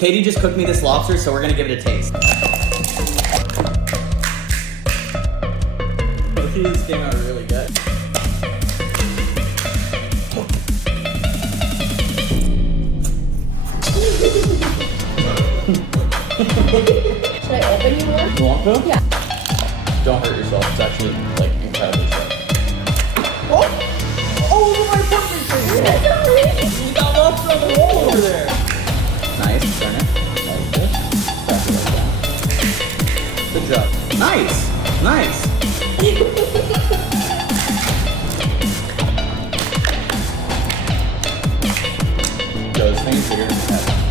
Katie just cooked me this lobster, so we're gonna give it a taste. This came out really good. Should I open you one? You want to? Yeah. Don't hurt yourself. It's actually like incredibly sharp. Oh! Oh, look at my perfect thing! You got lobster on the wall over there. Nice. Turn it. Like this. Press it like that. Good job. Nice. Nice. Those things bigger than that.